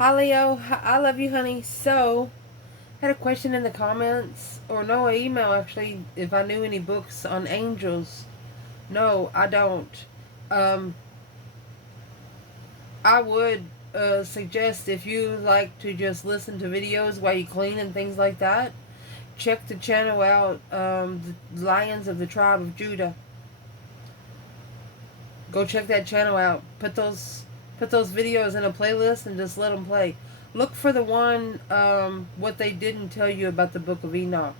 Hi Leo, I love you, honey. So, had a question in the comments, or no, an email actually, if I knew any books on angels. No, I don't. Um, I would suggest if you like to just listen to videos while you clean and things like that, check the channel out, the Lions of the Tribe of Judah. Go check that channel out. Put those videos in a playlist and just let them play. Look for the one, what they didn't tell you about the Book of Enoch,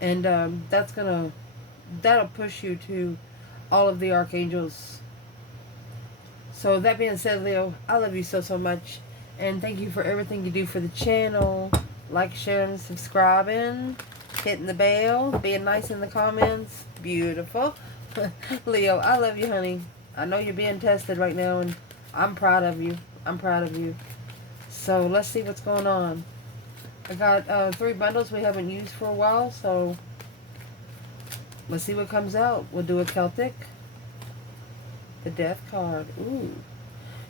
and that'll push you to all of the archangels. So that being said, Leo, I love you so much, and thank you for everything you do for the channel. Like, sharing, subscribing, hitting the bell, being nice in the comments. Beautiful. Leo, I love you, honey. I know you're being tested right now, and I'm proud of you. I'm proud of you. So let's see what's going on. I got 3 bundles we haven't used for a while, so let's see what comes out. We'll do a Celtic. The Death card. Ooh.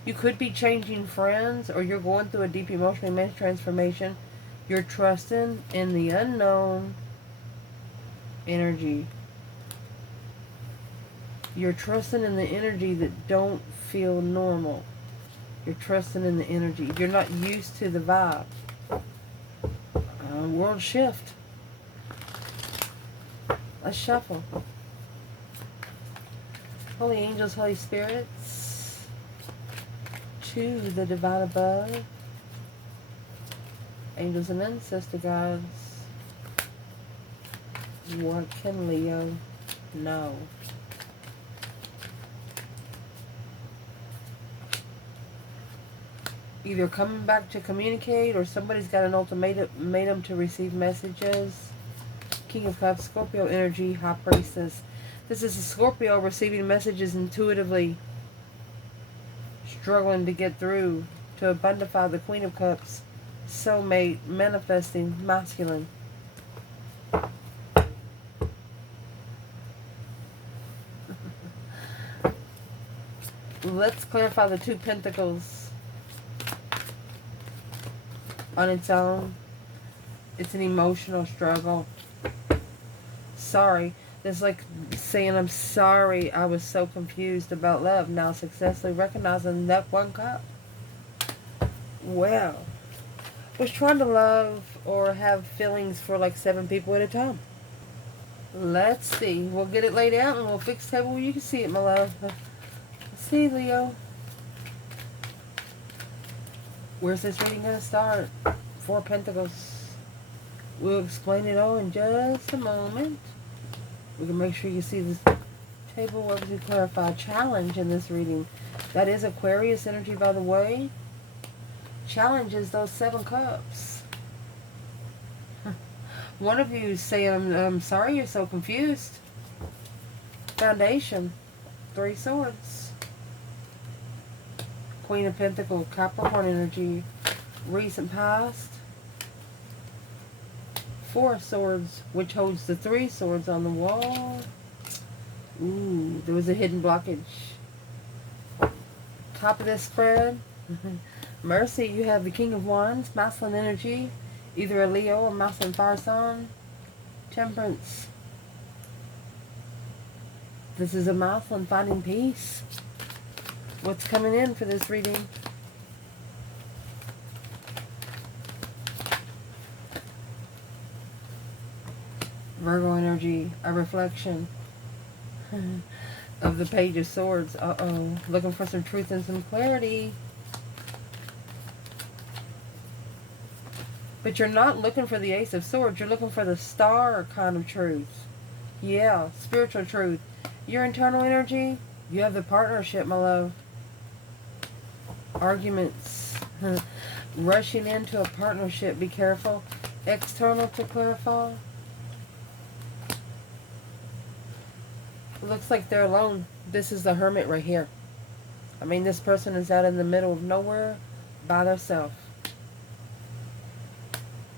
You could be changing friends, or you're going through a deep emotional immense transformation. You're trusting in the unknown energy. You're trusting in the energy that don't feel normal. You're trusting in the energy. You're not used to the vibe. World shift. Let's shuffle. Holy angels, Holy spirits, to the divine above, angels and ancestor gods, what can Leo know? Either coming back to communicate, or somebody's got an ultimatum to receive messages. King of Cups, Scorpio energy, High Priestess. This is a Scorpio receiving messages intuitively, struggling to get through, to abundify the Queen of Cups, soulmate, manifesting, masculine. Let's clarify the 2 Pentacles. On its own, it's an emotional struggle. Sorry. It's like saying, I'm sorry, I was so confused about love. Now successfully recognizing that 1 cup. Well, was trying to love or have feelings for like 7 people at a time. Let's see. We'll get it laid out and we'll fix the table where you can see it, my love. Let's see, Leo. Where's this reading going to start? 4 Pentacles. We'll explain it all in just a moment. We can make sure you see this table where we clarify challenge in this reading. That is Aquarius energy, by the way. Challenge is those 7 cups. One of you is saying, I'm sorry you're so confused. Foundation. 3 swords. Queen of Pentacles, Capricorn energy. Recent past. 4 swords, which holds the 3 swords on the wall. Ooh, there was a hidden blockage. Top of this spread. Mercy, you have the King of Wands, masculine energy. Either a Leo or masculine fire sign. Temperance. This is a masculine finding peace. What's coming in for this reading? Virgo energy, a reflection of the Page of Swords. Uh-oh. Looking for some truth and some clarity. But you're not looking for the Ace of Swords. You're looking for the Star kind of truth. Yeah, spiritual truth. Your internal energy, you have the partnership, my love. Arguments. Rushing into a partnership. Be careful. External to clarify. Looks like they're alone. This is the Hermit right here. I mean, this person is out in the middle of nowhere by themselves.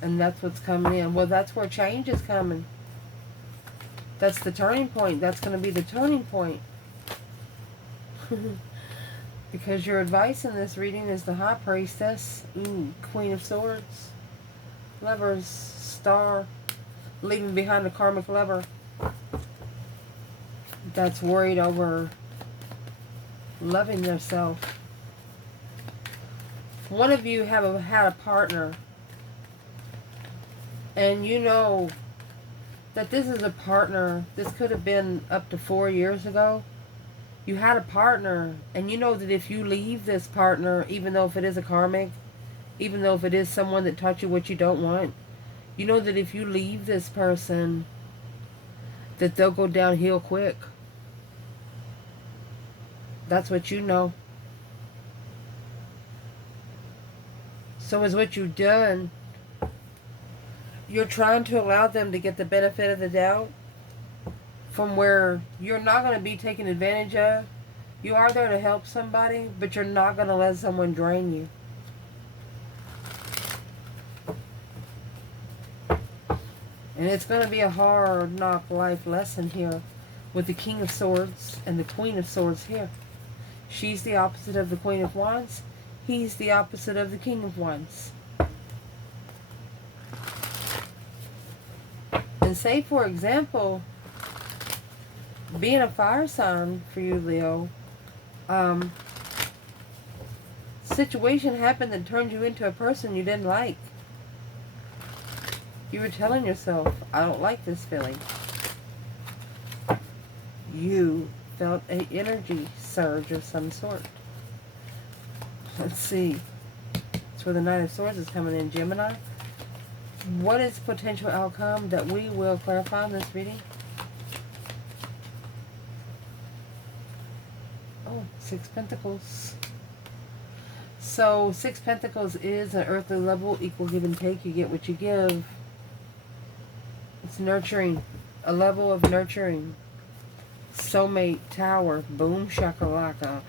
And that's what's coming in. Well, that's where change is coming. That's the turning point. That's going to be the turning point. Because your advice in this reading is the High Priestess. Ooh, Queen of Swords. Lovers, Star. Leaving behind a karmic lover that's worried over loving themselves. One of you had a partner, and you know that this is a partner. This could have been up to 4 years ago. You had a partner, and you know that if you leave this partner, even though if it is a karmic, even though if it is someone that taught you what you don't want, you know that if you leave this person, that they'll go downhill quick. That's what you know. So is what you've done. You're trying to allow them to get the benefit of the doubt from where you're not going to be taken advantage of. You are there to help somebody, but you're not going to let someone drain you. And it's going to be a hard knock life lesson here with the King of Swords and the Queen of Swords here. She's the opposite of the Queen of Wands. He's the opposite of the King of Wands. And say, for example, being a fire sign for you, Leo, situation happened that turned you into a person you didn't like. You were telling yourself, I don't like this feeling. You felt an energy surge of some sort. Let's see. That's where the Knight of Swords is coming in, Gemini. What is potential outcome that we will clarify in this reading? Oh, 6 Pentacles. So 6 Pentacles is an earthly level, equal give and take. You get what you give. It's nurturing. A level of nurturing. Soulmate, tower, boom shakalaka.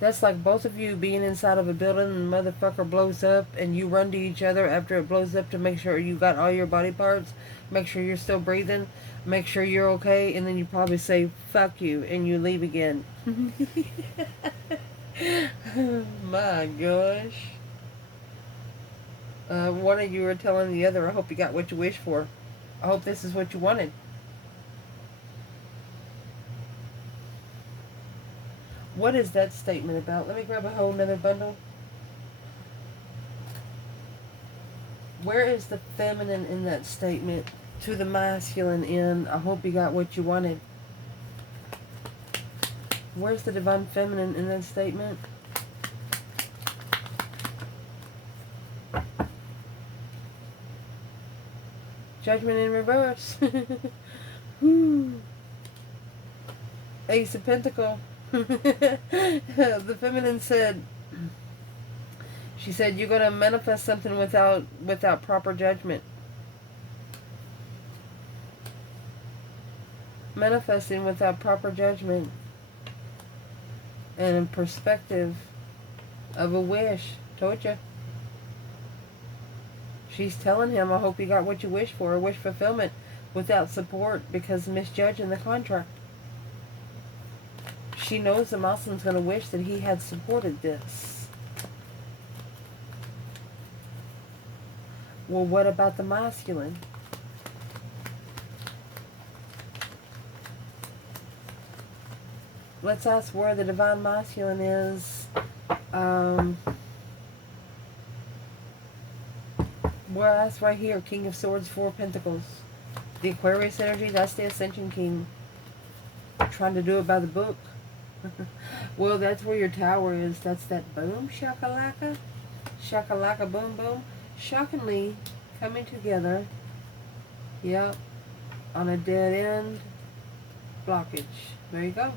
That's like both of you being inside of a building and the motherfucker blows up and you run to each other after it blows up to make sure you got all your body parts, make sure you're still breathing, make sure you're okay, and then you probably say, fuck you, and you leave again. My gosh. One of you are telling the other, I hope you got what you wished for. I hope this is what you wanted. What is that statement about? Let me grab a whole nother bundle. Where is the feminine in that statement? To the masculine in, I hope you got what you wanted. Where's the divine feminine in that statement? Judgment in reverse. Ace of Pentacles. The feminine said, she said, you're going to manifest something without proper judgment. Manifesting without proper judgment and perspective of a wish. Told you. She's telling him, I hope you got what you wish for, a wish fulfillment without support because misjudging the contract. She knows the Muslim's going to wish that he had supported this. Well, what about the masculine? Let's ask where the divine masculine is. Whereas right here, King of Swords, 4 Pentacles. The Aquarius energy, that's the Ascension King. Trying to do it by the book. Well, that's where your tower is. That's that boom shakalaka. Shakalaka boom boom. Shockingly coming together. Yep. On a dead end blockage. There you go.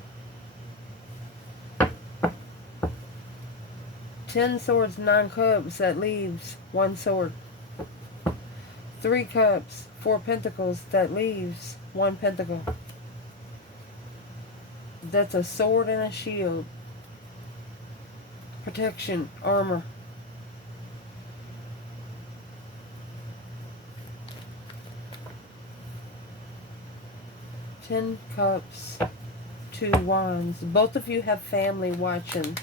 10 swords, 9 cups. That leaves 1 sword. 3 cups, 4 pentacles. That leaves 1 pentacle. That's a sword and a shield. Protection, armor. Ten cups, Two Wands. Both of you have family watching.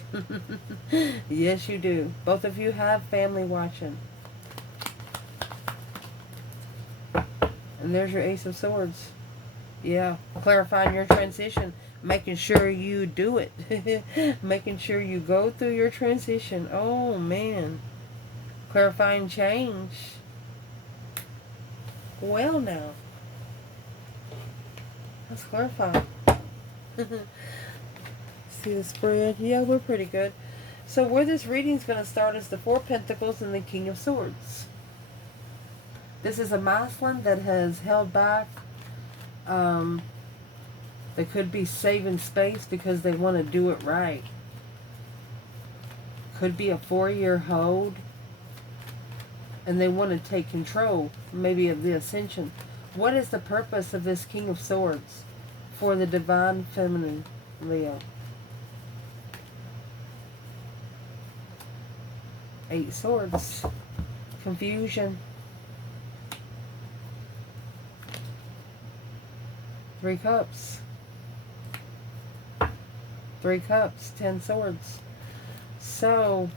Yes, you do. Both of you have family watching. And there's your Ace of Swords. Yeah, clarifying your transition. Making sure you do it. Making sure you go through your transition. Oh, man. Clarifying change. Well, now. Let's clarify. See the spread? Yeah, we're pretty good. So where this reading is going to start is the Four of Pentacles and the King of Swords. This is a masculine that has held back. They could be saving space because they want to do it right. Could be a 4-year hold. And they want to take control, maybe, of the ascension. What is the purpose of this King of Swords for the Divine Feminine, Leo? 8 Swords. Confusion. 3 Cups. 3 Cups. 10 Swords. So,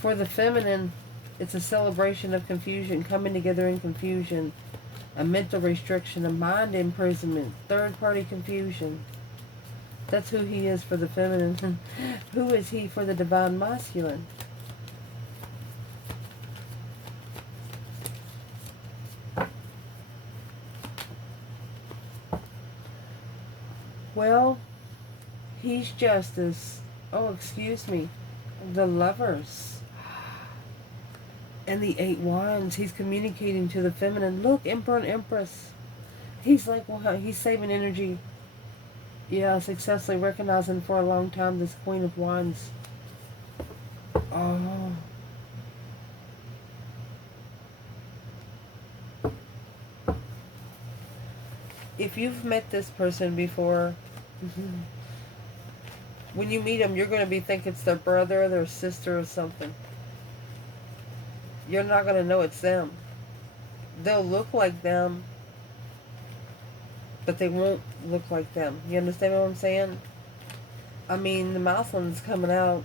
for the feminine, it's a celebration of confusion, coming together in confusion, a mental restriction, a mind imprisonment, third-party confusion. That's who he is for the feminine. Who is he for the divine masculine? Well, he's justice. Oh, excuse me. The Lovers. And the 8 Wands. He's communicating to the feminine. Look, Emperor and Empress. He's like, well, he's saving energy. Yeah, successfully recognizing for a long time this Queen of Wands. Oh. If you've met this person before, when you meet them, you're going to be thinking it's their brother or their sister or something. You're not going to know it's them. They'll look like them, but they won't look like them. You understand what I'm saying? I mean, the masculine's coming out.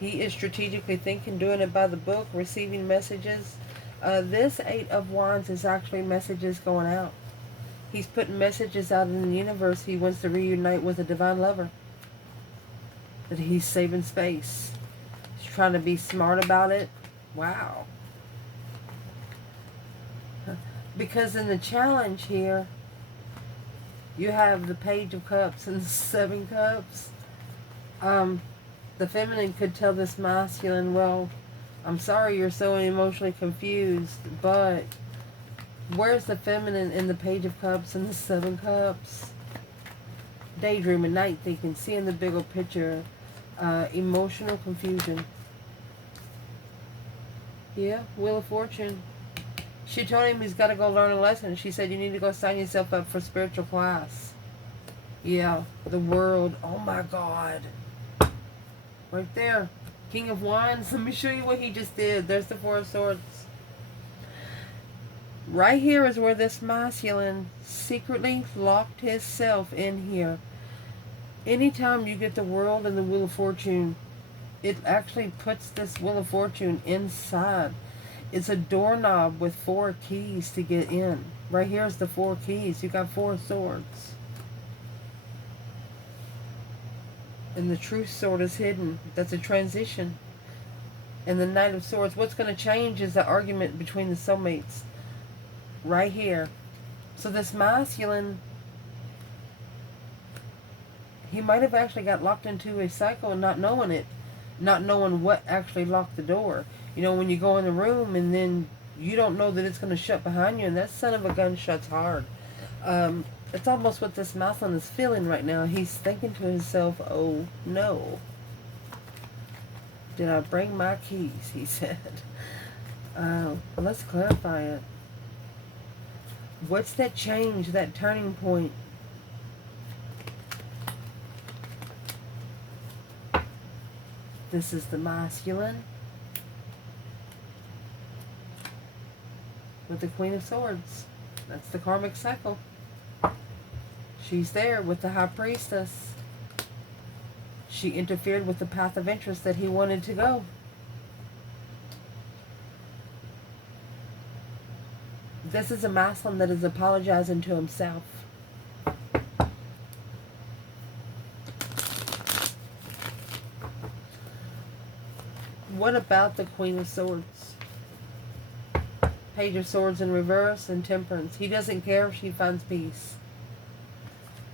He is strategically thinking, doing it by the book, receiving messages. This 8 of Wands is actually messages going out. He's putting messages out in the universe. He wants to reunite with a divine lover. That he's saving space. He's trying to be smart about it. Wow. Because in the challenge here, you have the Page of Cups and the 7 Cups. The feminine could tell this masculine, well, I'm sorry you're so emotionally confused, but where's the feminine in the Page of Cups and the 7 Cups? Daydreaming, night thinking, seeing the bigger picture, emotional confusion. Yeah, Wheel of Fortune. She told him he's got to go learn a lesson. She said, you need to go sign yourself up for spiritual class. Yeah, the World. Oh my God. Right there. King of Wands. Let me show you what he just did. There's the 4 of Swords. Right here is where this masculine secretly locked himself in here. Anytime you get the World and the Wheel of Fortune, it actually puts this Wheel of Fortune inside. It's a doorknob with 4 keys to get in. Right here is the 4 keys. You got 4 swords. And the Truth sword is hidden. That's a transition. And the Knight of Swords. What's going to change is the argument between the soulmates. Right here. So this masculine, he might have actually got locked into a cycle and not knowing it. Not knowing what actually locked the door. You know, when you go in the room and then you don't know that it's going to shut behind you, and that son of a gun shuts hard. It's almost what this masculine is feeling right now. He's thinking to himself, oh no. Did I bring my keys? He said. Let's clarify it. What's that change, that turning point? This is the masculine with the Queen of Swords. That's the karmic cycle. She's there with the High Priestess. She interfered with the path of interest that he wanted to go. This is a masculine that is apologizing to himself. What about the Queen of Swords? Page of Swords in reverse and Temperance. He doesn't care if she finds peace.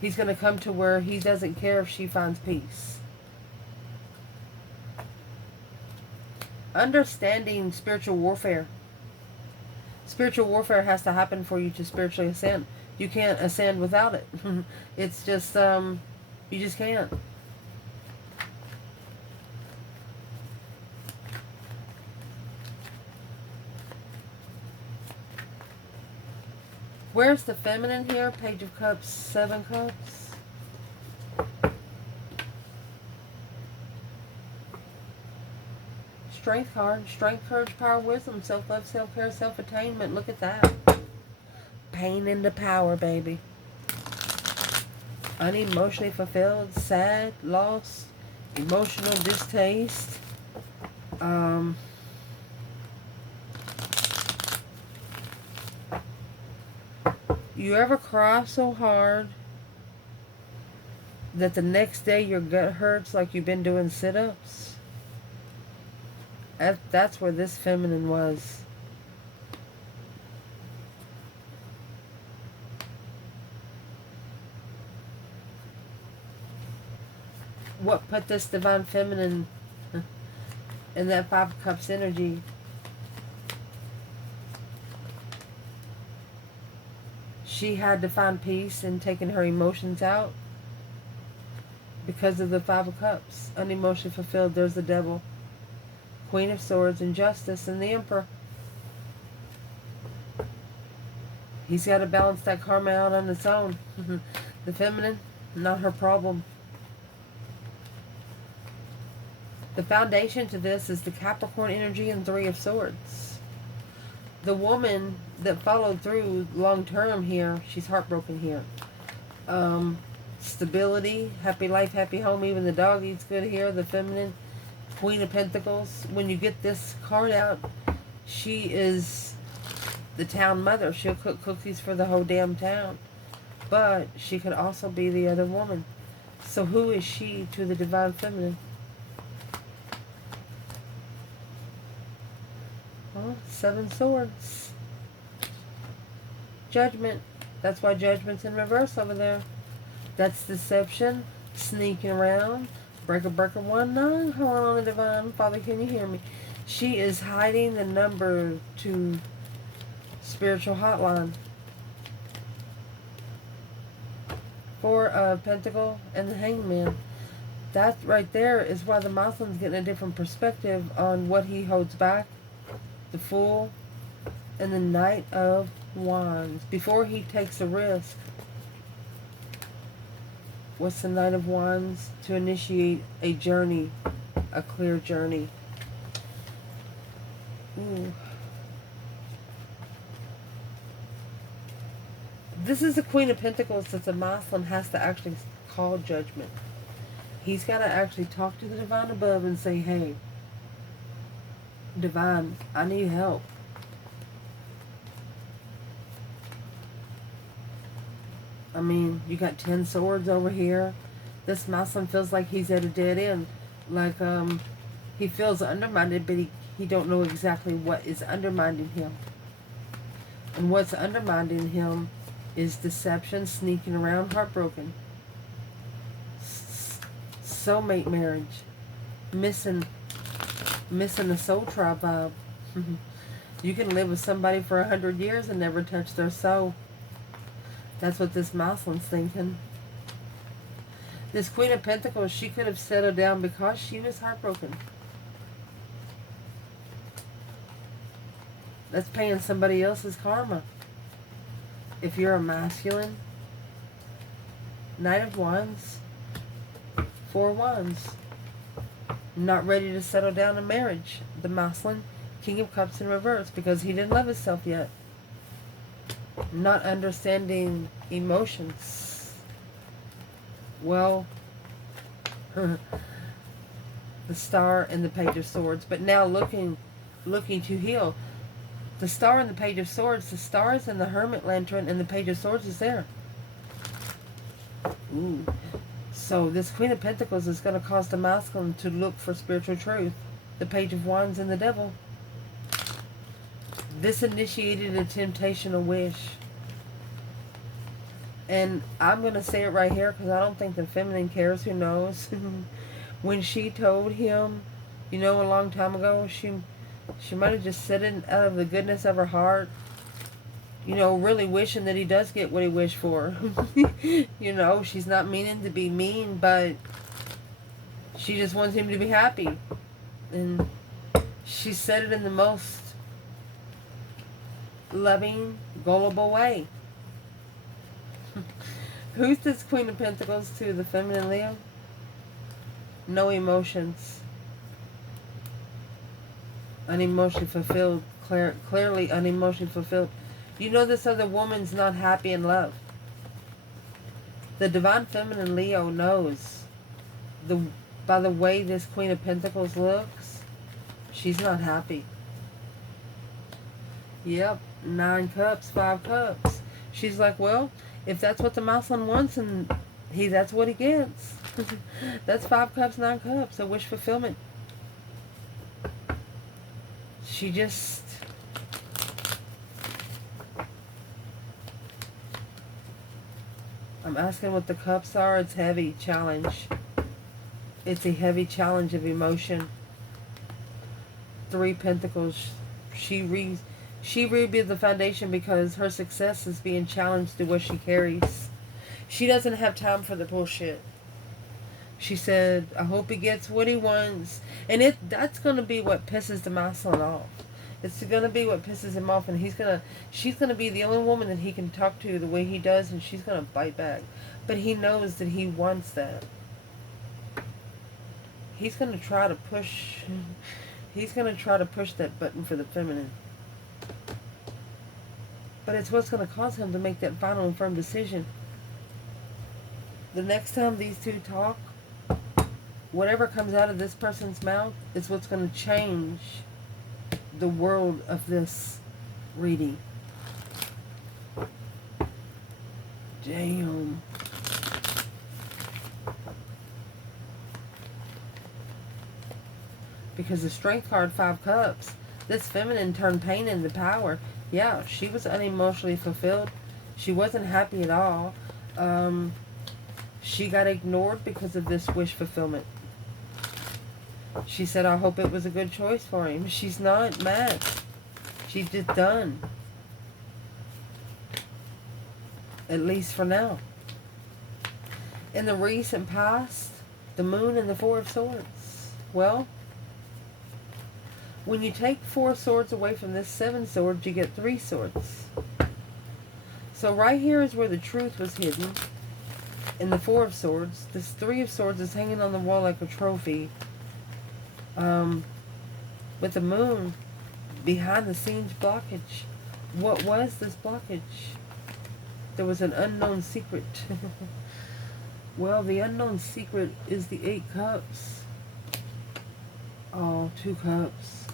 He's going to come to where he doesn't care if she finds peace. Understanding spiritual warfare. Spiritual warfare has to happen for you to spiritually ascend. You can't ascend without it. It's just, you just can't. Where's the feminine here? Page of Cups, 7 Cups. Strength card. Strength, courage, power, wisdom, self-love, self-care, self-attainment. Look at that. Pain into power, baby. Unemotionally fulfilled, sad, lost, emotional distaste. You ever cry so hard that the next day your gut hurts like you've been doing sit-ups? That's where this feminine was. What put this divine feminine in that 5 of Cups energy? She had to find peace in taking her emotions out because of the 5 of Cups. Unemotionally fulfilled. There's the Devil. Queen of Swords and Justice and the Emperor. He's got to balance that karma out on its own. The feminine, not her problem. The foundation to this is the Capricorn energy and 3 of Swords. The woman that followed through long term here, she's heartbroken here. Stability, happy life, happy home, even the dog eats good here. The feminine, Queen of Pentacles. When you get this card out, she is the town mother. She'll cook cookies for the whole damn town. But she could also be the other woman. So who is she to the divine feminine? Well, 7 Swords. Judgment. That's why Judgment's in reverse over there. That's deception, sneaking around. Breaker 19. Hold on, divine Father, can you hear me? She is hiding the number to spiritual hotline. 4 of Pentacle and the Hangman. That right there is why the Muslim's getting a different perspective on what he holds back. The Fool and the Knight of Wands. Before he takes a risk. What's the Knight of Wands? To initiate a journey, a clear journey. Ooh. This is the Queen of Pentacles that the Muslim has to actually call judgment. He's got to actually talk to the divine above and say, hey, divine, I need help. I mean, you got 10 swords over here. This Muslim feels like he's at a dead end. Like, he feels undermined, but he don't know exactly what is undermining him. And what's undermining him is deception, sneaking around, heartbroken. Soulmate marriage. Missing a soul tribe vibe. You can live with somebody for 100 years and never touch their soul. That's what this Muslim's thinking. This Queen of Pentacles, she could have settled down because she was heartbroken. That's paying somebody else's karma. If you're a masculine, Knight of Wands, 4 Wands. Not ready to settle down in marriage. The Muslim, King of Cups in reverse, because he didn't love himself yet. Not understanding emotions. Well, the Star and the Page of Swords. But now looking to heal. The Star and the Page of Swords. The Star is in the Hermit Lantern, and the Page of Swords is there. Ooh. So this Queen of Pentacles is going to cause the masculine to look for spiritual truth. The Page of Wands and the Devil. This initiated a temptation, a wish. And I'm going to say it right here because I don't think the feminine cares. Who knows? When she told him, you know, a long time ago, she might have just said it out of the goodness of her heart. You know, really wishing that he does get what he wished for. You know, she's not meaning to be mean, but she just wants him to be happy. And she said it in the most loving, gullible way. Who's this Queen of Pentacles to the feminine Leo? No emotions. Unemotionally fulfilled. Clearly unemotionally fulfilled. You know this other woman's not happy in love. The Divine Feminine Leo knows by the way this Queen of Pentacles looks, she's not happy. Yep, 9 cups, 5 cups. She's like, well, if that's what the masculine wants, and that's what he gets. That's 5 cups, 9 cups, a wish fulfillment. She just... I'm asking what the cups are. It's heavy challenge. It's a heavy challenge of emotion. 3 Pentacles. She rebuilt the foundation because her success is being challenged to what she carries. She doesn't have time for the bullshit. She said, I hope he gets what he wants. And that's going to be what pisses the masculine off. It's going to be what pisses him off, and she's going to be the only woman that he can talk to the way he does, and she's going to bite back. But he knows that he wants that. He's going to try to push that button for the feminine. But it's what's going to cause him to make that final and firm decision. The next time these two talk, whatever comes out of this person's mouth is what's going to change the world of this reading. Damn. Because the Strength card, 5 cups, this feminine turned pain into power. Yeah, she was unemotionally fulfilled. She wasn't happy at all. She got ignored because of this wish fulfillment. She said, I hope it was a good choice for him. She's not mad. She's just done. At least for now. In the recent past, the Moon and the 4 of Swords. Well, when you take 4 swords away from this 7 swords, you get 3 swords. So right here is where the truth was hidden. In the 4 of Swords, this 3 of Swords is hanging on the wall like a trophy. With the Moon, behind the scenes blockage. What was this blockage? There was an unknown secret. Well, the unknown secret is the 8 cups. Oh, 2 cups.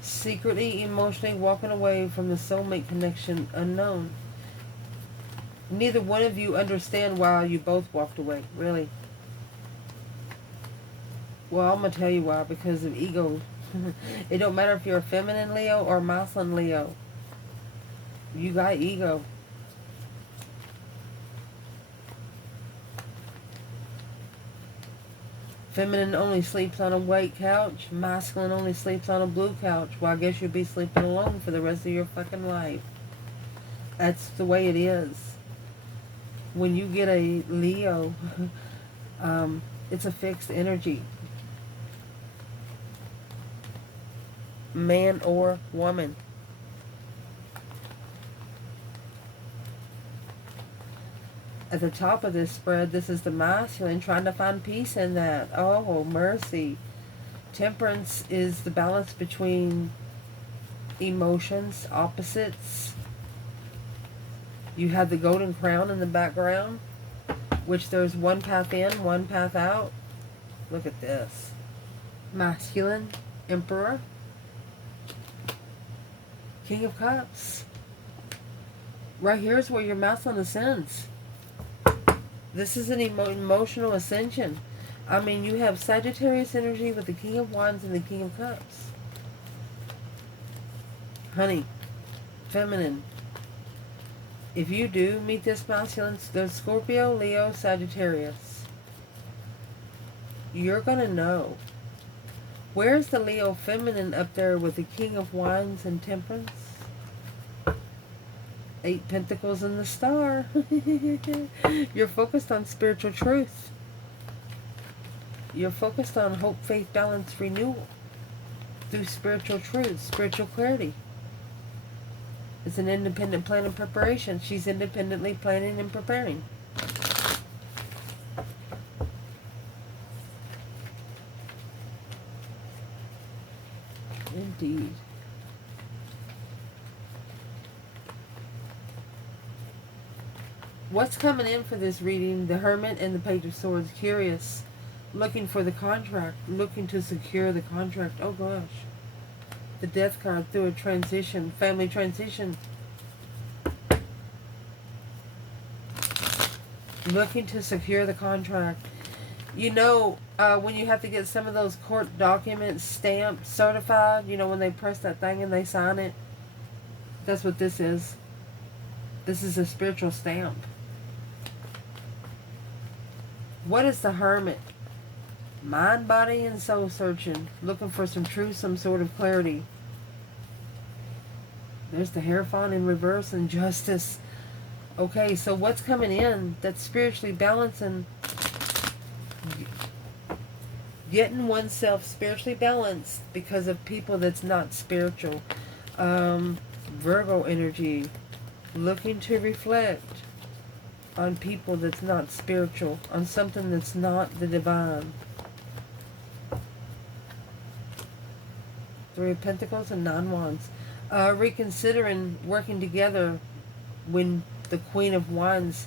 Secretly, emotionally walking away from the soulmate connection unknown. Neither one of you understand why you both walked away, really. Well, I'm going to tell you why, because of ego. It don't matter if you're a feminine Leo or a masculine Leo. You got ego. Feminine only sleeps on a white couch. Masculine only sleeps on a blue couch. Well, I guess you'll be sleeping alone for the rest of your fucking life. That's the way it is. When you get a Leo, it's a fixed energy. Man or woman. At the top of this spread, this is the masculine trying to find peace in that. Oh, mercy. Temperance is the balance between emotions, opposites. You have the golden crown in the background, which there's one path in, one path out. Look at this. Masculine, Emperor, King of Cups. Right here is where your masculine ascends. This is an emotional ascension. I mean, you have Sagittarius energy with the King of Wands and the King of Cups. Honey, feminine. If you do meet this masculine, the Scorpio, Leo, Sagittarius, you're going to know. Where's the Leo feminine up there with the King of Wands and Temperance? 8 Pentacles and the Star. You're focused on spiritual truth. You're focused on hope, faith, balance, renewal through spiritual truth, spiritual clarity. It's an independent plan and preparation. She's independently planning and preparing. Indeed. What's coming in for this reading? The Hermit and the Page of Swords. Curious. Looking for the contract. Looking to secure the contract. Oh gosh. The Death card through a transition. Family transition. Looking to secure the contract. You know, when you have to get some of those court documents stamped, certified, you know, when they press that thing and they sign it. That's what this is. This is a spiritual stamp. What is the Hermit? Mind, body, and soul searching. Looking for some truth, some sort of clarity. There's the Hierophant in reverse and Justice. Okay, so what's coming in that's spiritually balancing? Getting oneself spiritually balanced because of people that's not spiritual. Virgo energy. Looking to reflect on people that's not spiritual. On something that's not the divine. 3 of Pentacles and 9 Wands. Reconsidering working together when the Queen of Wands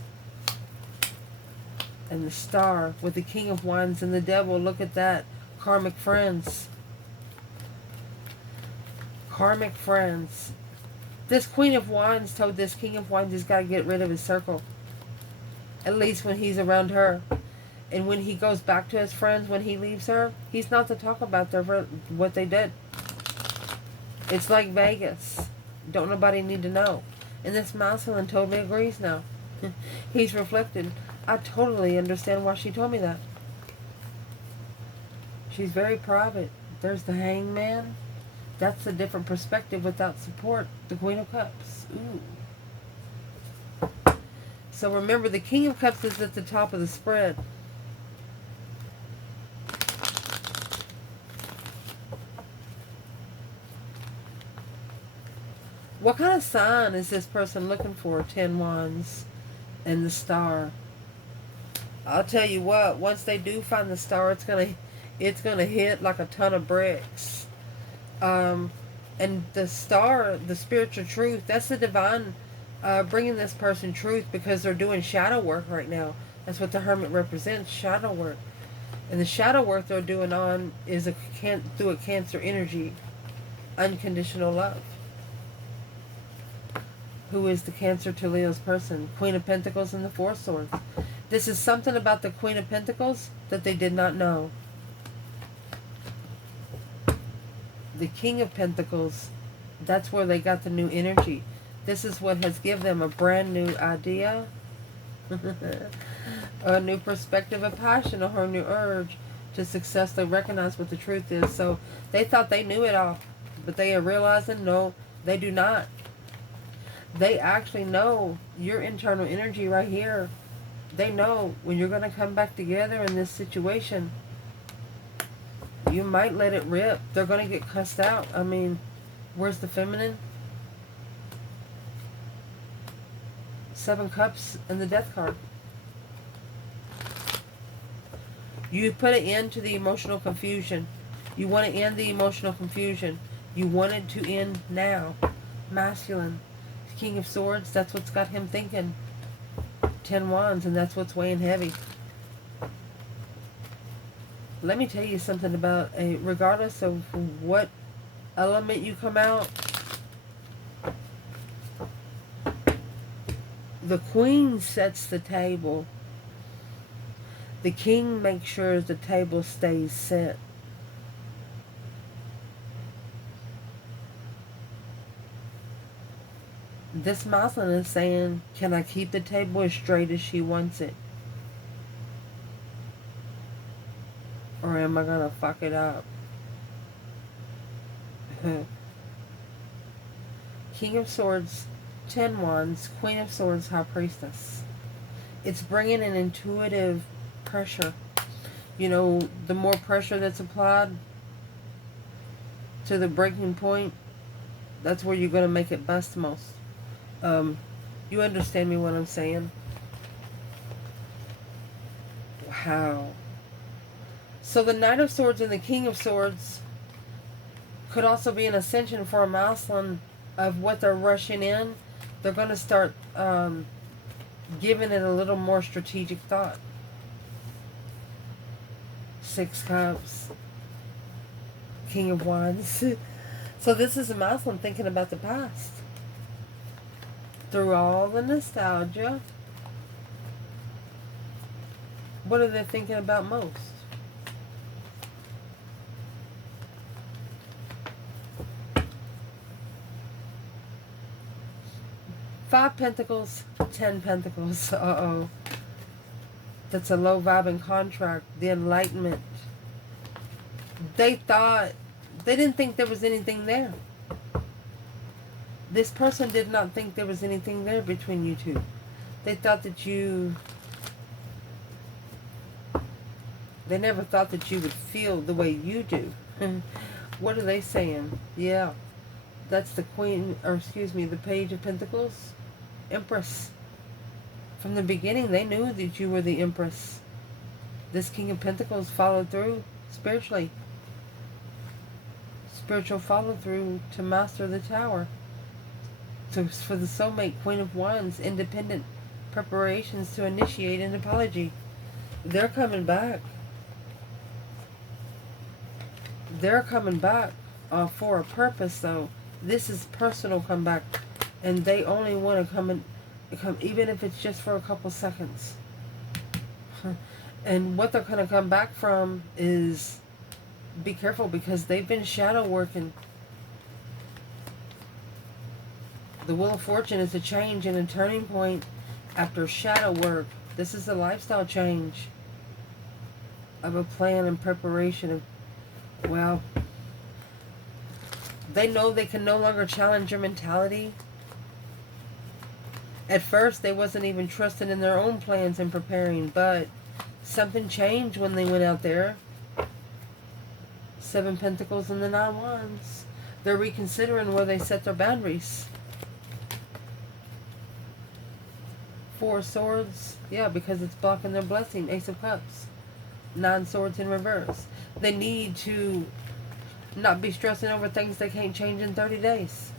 and the Star with the King of Wands and the Devil. Look at that. Karmic friends. Karmic friends. This Queen of Wands told this King of Wands he's got to get rid of his circle. At least when he's around her. And when he goes back to his friends, when he leaves her, he's not to talk about what they did. It's like Vegas. Don't nobody need to know. And this masculine totally agrees now. He's reflected. I totally understand why she told me that. She's very private. There's the Hangman. That's a different perspective without support. The Queen of Cups. Ooh. So remember, the King of Cups is at the top of the spread. What kind of sign is this person looking for? 10 Wands and the Star. I'll tell you what, once they do find the Star, it's gonna hit like a ton of bricks. And the Star, the spiritual truth, that's the divine bringing this person truth, because they're doing shadow work right now. That's what the Hermit represents, shadow work. And the shadow work they're doing on is through a Cancer energy, unconditional love. Who is the Cancer to Leo's person? Queen of Pentacles and the 4 Swords. This is something about the Queen of Pentacles that they did not know. The King of Pentacles, that's where they got the new energy. This is what has given them a brand new idea, a new perspective, a passion, a whole new urge to success. They recognize what the truth is. So they thought they knew it all, but they are realizing, no, they do not. They actually know your internal energy right here. They know when you're going to come back together in this situation. You might let it rip. They're going to get cussed out. I mean, where's the feminine? 7 Cups and the Death card. You put an end to the emotional confusion. You want to end the emotional confusion. You want it to end now. Masculine. King of Swords, that's what's got him thinking. 10 Wands, and that's what's weighing heavy. Let me tell you something about regardless of what element you come out, the Queen sets the table. The King makes sure the table stays set. This Muslim is saying, can I keep the table as straight as she wants it? Or am I going to fuck it up? King of Swords, 10 Wands, Queen of Swords, High Priestess. It's bringing an intuitive pressure. You know, the more pressure that's applied to the breaking point, that's where you're going to make it bust most. You understand me what I'm saying? Wow. So the Knight of Swords and the King of Swords could also be an ascension for a Muslim of what they're rushing in. They're going to start giving it a little more strategic thought. 6 Cups. King of Wands. So this is a Muslim thinking about the past. Through all the nostalgia, what are they thinking about most? Five Pentacles, 10 Pentacles. Uh-oh. That's a low vibing contract. The Enlightenment. They didn't think there was anything there. This person did not think there was anything there between you two. They thought that they never thought that you would feel the way you do. What are they saying? Yeah, that's the Queen, or excuse me, the Page of Pentacles. Empress. From the beginning, they knew that you were the Empress. This King of Pentacles followed through spiritually. Spiritual follow through to master the Tower. So for the soulmate, Queen of Wands, independent preparations to initiate an apology. They're coming back. They're coming back for a purpose, though. This is personal comeback, and they only want to come, even if it's just for a couple seconds. And what they're going to come back from is, be careful, because they've been shadow working. The Wheel of Fortune is a change and a turning point after shadow work. This is a lifestyle change of a plan and preparation of, well, they know they can no longer challenge your mentality. At first, they wasn't even trusting in their own plans and preparing, but something changed when they went out there. 7 Pentacles and the 9 Wands. They're reconsidering where they set their boundaries. 4 Swords, yeah, because it's blocking their blessing. Ace of Cups. 9 Swords in reverse. They need to not be stressing over things they can't change in 30 days.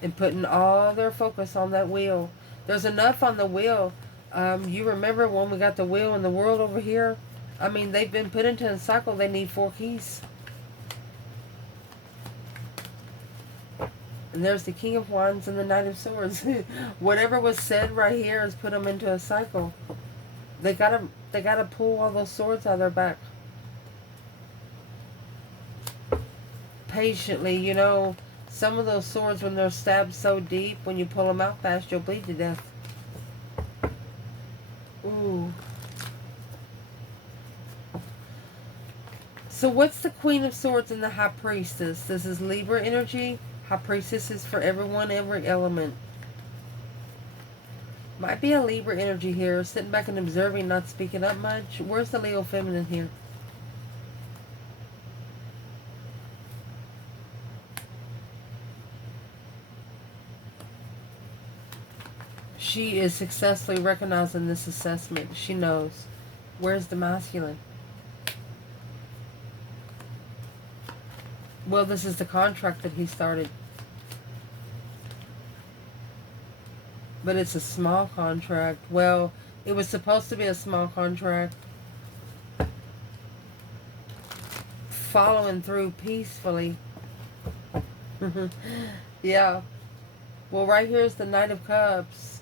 And putting all their focus on that wheel. There's enough on the wheel. You remember when we got the wheel in the world over here? I mean, they've been put into a cycle. They need 4 keys. And there's the King of Wands and the Knight of Swords. Whatever was said right here has put them into a cycle. They gotta pull all those swords out of their back. Patiently, you know, some of those swords, when they're stabbed so deep, when you pull them out fast, you'll bleed to death. Ooh. So what's the Queen of Swords and the High Priestess? This is Libra energy. High Priestess is for everyone, every element. Might be a Libra energy here. Sitting back and observing, not speaking up much. Where's the Leo feminine here? She is successfully recognizing this assessment. She knows. Where's the masculine? Well, this is the contract that he started. But it's a small contract. Well, it was supposed to be a small contract. Following through peacefully. Yeah. Well, right here is the Knight of Cups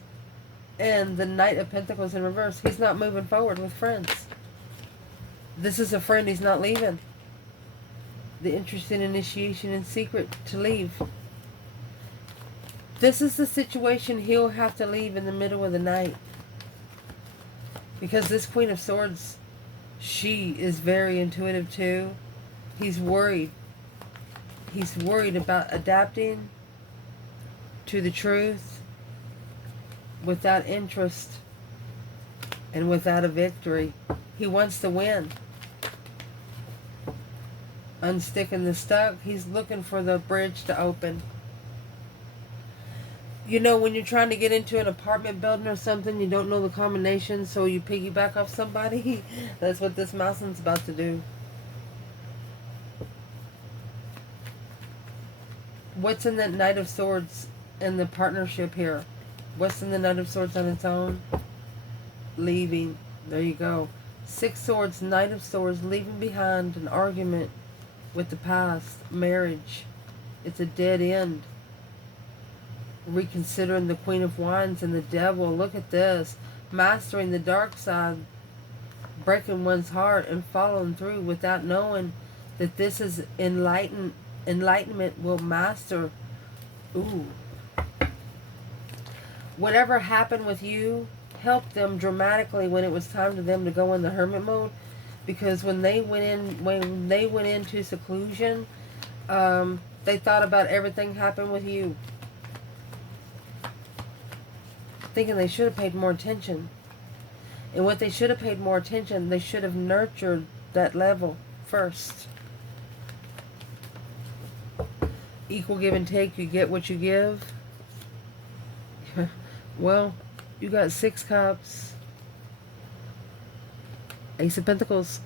and the Knight of Pentacles in reverse. He's not moving forward with friends. This is a friend he's not leaving. The interest in initiation in secret to leave. This is the situation he'll have to leave in the middle of the night. Because this Queen of Swords, she is very intuitive too. He's worried. He's worried about adapting to the truth without interest and without a victory. He wants to win. Unsticking the stuck. He's looking for the bridge to open. You know, when you're trying to get into an apartment building or something, you don't know the combination, so you piggyback off somebody. That's what this Mouseman's about to do. What's in that Knight of Swords in the partnership here? What's in the Knight of Swords on its own? Leaving. There you go. Six Swords, Knight of Swords, leaving behind an argument with the past. Marriage. It's a dead end. Reconsidering the Queen of Wands and the Devil. Look at this. Mastering the dark side. Breaking one's heart and following through without knowing that this is enlightenment will master. Ooh. Whatever happened with you helped them dramatically when it was time to them to go in the hermit mode, because when they went into seclusion, they thought about everything happened with you, thinking they should have paid more attention. And what they should have paid more attention, they should have nurtured that level first. Equal give and take. You get what you give. Well, you got 6 cups. Ace of Pentacles.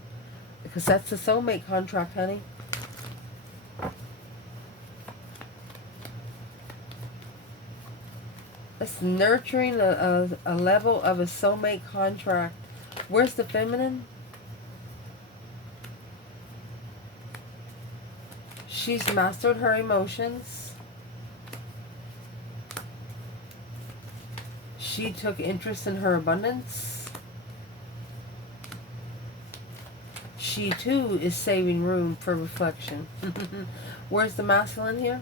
Because that's the soulmate contract, honey. That's nurturing a level of a soulmate contract. Where's the feminine? She's mastered her emotions. She took interest in her abundance. She too is saving room for reflection. Where's the masculine here?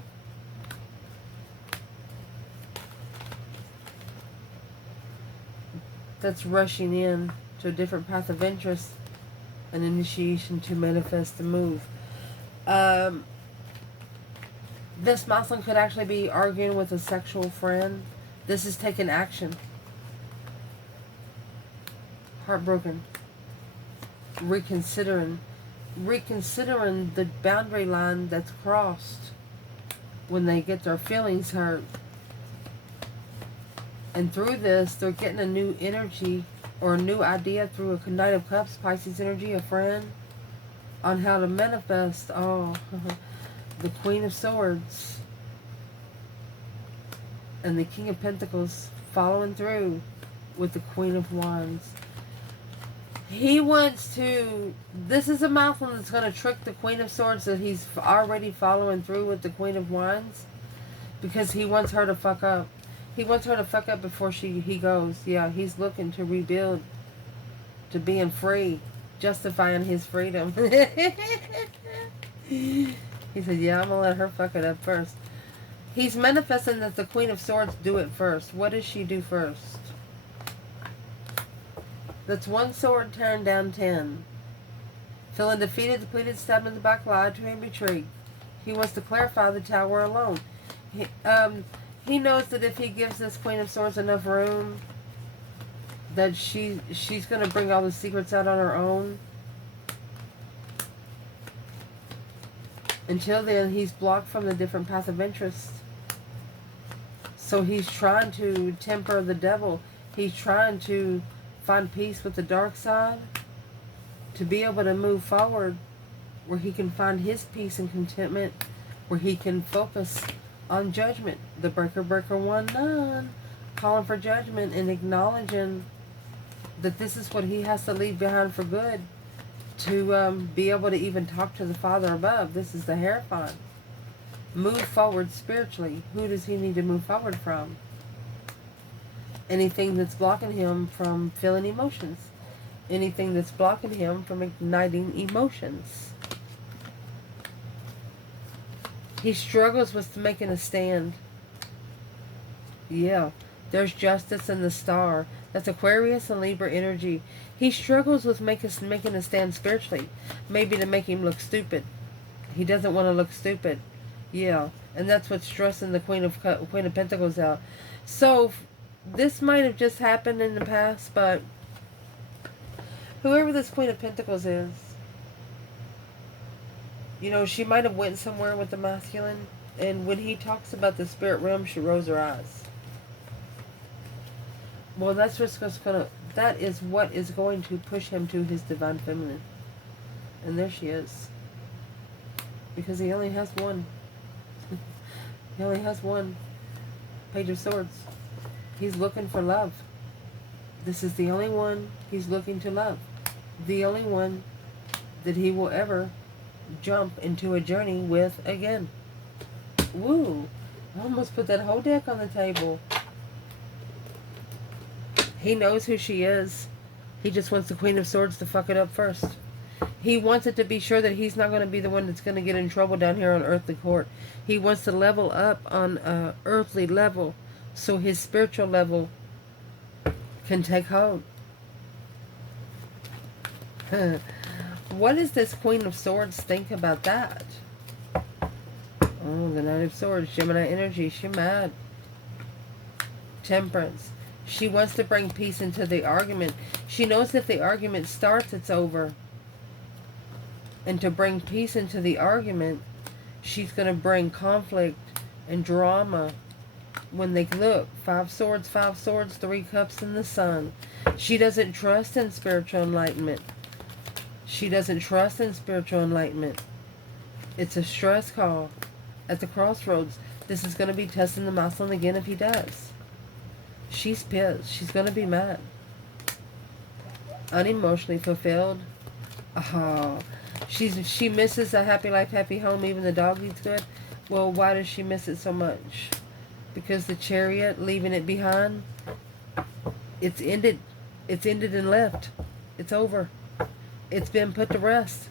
That's rushing in to a different path of interest, an initiation to manifest the move. This masculine could actually be arguing with a sexual friend. This is taking action. Heartbroken. Reconsidering the boundary line that's crossed when they get their feelings hurt. And through this, they're getting a new energy or a new idea through a Knight of Cups, Pisces energy, a friend, on how to manifest. Oh, the Queen of Swords and the King of Pentacles following through with the Queen of Wands. He wants to... This is a mouthful that's going to trick the Queen of Swords that he's already following through with the Queen of Wands, because he wants her to fuck up. He wants her to fuck up before he goes. Yeah, he's looking to rebuild, to being free, justifying his freedom. He said, yeah, I'm going to let her fuck it up first. He's manifesting that the Queen of Swords do it first. What does she do first? That's 1 sword tearing down 10. Feeling defeated, depleted, stabbed in the back, lied to and betrayed. He wants to clarify the Tower alone. He knows that if he gives this Queen of Swords enough room, that she's going to bring all the secrets out on her own. Until then, he's blocked from the different path of interest. So he's trying to temper the devil. He's trying to find peace with the dark side, to be able to move forward where he can find his peace and contentment, where he can focus on judgment. The breaker 1-9. calling for judgment and acknowledging that this is what he has to leave behind for good to be able to even talk to the Father above. This is the Hierophant. Move forward spiritually. Who does he need to move forward from? Anything that's blocking him from feeling emotions. Anything that's blocking him from igniting emotions. He struggles with making a stand. Yeah, there's justice in the star. That's Aquarius and Libra energy. He struggles with making a stand spiritually. Maybe to make him look stupid. He doesn't want to look stupid. Yeah, and that's what's stressing the Queen of Pentacles out. So, this might have just happened in the past, but whoever this Queen of Pentacles is, you know, she might have went somewhere with the masculine, and when he talks about the spirit realm, she rolls her eyes. Well, that's what's gonna. That is what is going to push him to his divine feminine, and there she is. Because he only has one. He only has one. Page of Swords. He's looking for love. This is the only one he's looking to love. The only one that he will ever jump into a journey with again. Woo! I almost put that whole deck on the table. He knows who she is. He just wants the Queen of Swords to fuck it up first. He wants it to be sure that he's not going to be the one that's going to get in trouble down here on earthly court. He wants to level up on an earthly level so his spiritual level can take hold. What does this Queen of Swords think about that? Oh, the Knight of Swords, Gemini energy. She's mad. Temperance. She wants to bring peace into the argument. She knows if the argument starts, it's over. And to bring peace into the argument, she's going to bring conflict and drama. When they look, 5 swords, 3 cups in the sun. She doesn't trust in spiritual enlightenment. She doesn't trust in spiritual enlightenment. It's a stress call at the crossroads. This is going to be testing the masculine again if he does. She's pissed. She's going to be mad. Unemotionally fulfilled. Oh, she misses a happy life, happy home. Even the dog eats good. Well, why does she miss it so much? Because the Chariot, leaving it behind, it's ended. It's ended and left. It's over. It's been put to rest.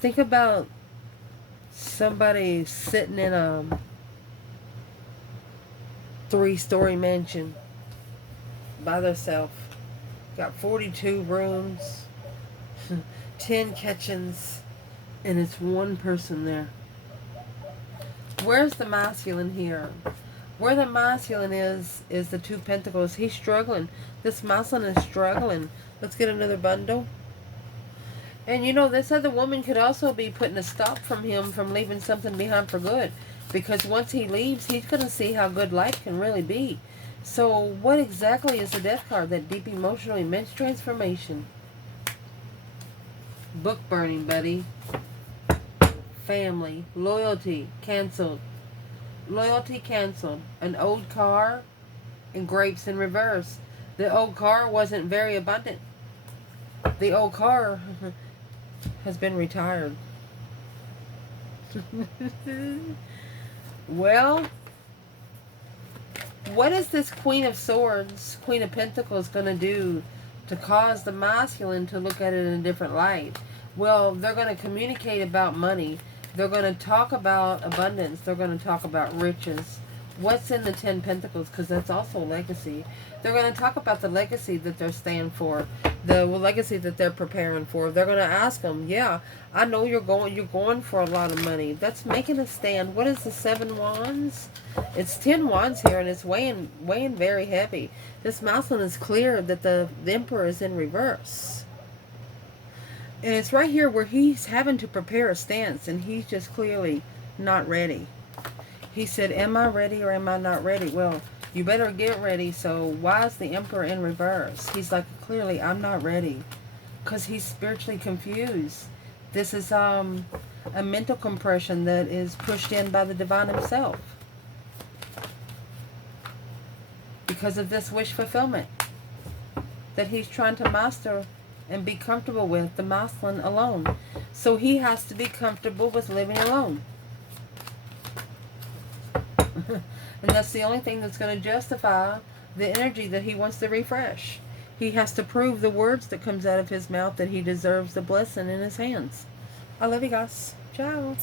Think about somebody sitting in a 3-story mansion by themselves. Got 42 rooms, 10 kitchens, and it's one person there. Where's the masculine here? Where the masculine is the 2 Pentacles. He's struggling. This masculine is struggling. Let's get another bundle. And you know, this other woman could also be putting a stop from him from leaving something behind for good. Because once he leaves, he's going to see how good life can really be. So what exactly is the Death card? That deep emotional immense transformation. Book burning, buddy. Family. Loyalty. Canceled. Loyalty canceled. An old car and grapes in reverse. The old car wasn't very abundant. The old car has been retired. Well, what is this Queen of Swords, Queen of Pentacles going to do to cause the masculine to look at it in a different light? Well, they're going to communicate about money. They're going to talk about abundance. They're going to talk about riches. What's in the 10 Pentacles? Because that's also legacy. They're going to talk about the legacy that they're staying for, the legacy that they're preparing for. They're going to ask them, yeah, I know you're going for a lot of money. That's making a stand. What is the 7 Wands? It's 10 Wands here, and it's weighing very heavy. This masculine is clear that the Emperor is in reverse. And it's right here where he's having to prepare a stance, and he's just clearly not ready. He said, am I ready or am I not ready? Well, you better get ready. So why is the Emperor in reverse? He's like, clearly, I'm not ready. Because he's spiritually confused. This is a mental compression that is pushed in by the divine himself. because of this wish fulfillment that he's trying to master and be comfortable with, the masculine alone. So he has to be comfortable with living alone. And that's the only thing that's going to justify the energy that he wants to refresh. He has to prove the words that comes out of his mouth that he deserves the blessing in his hands. I love you guys. Ciao.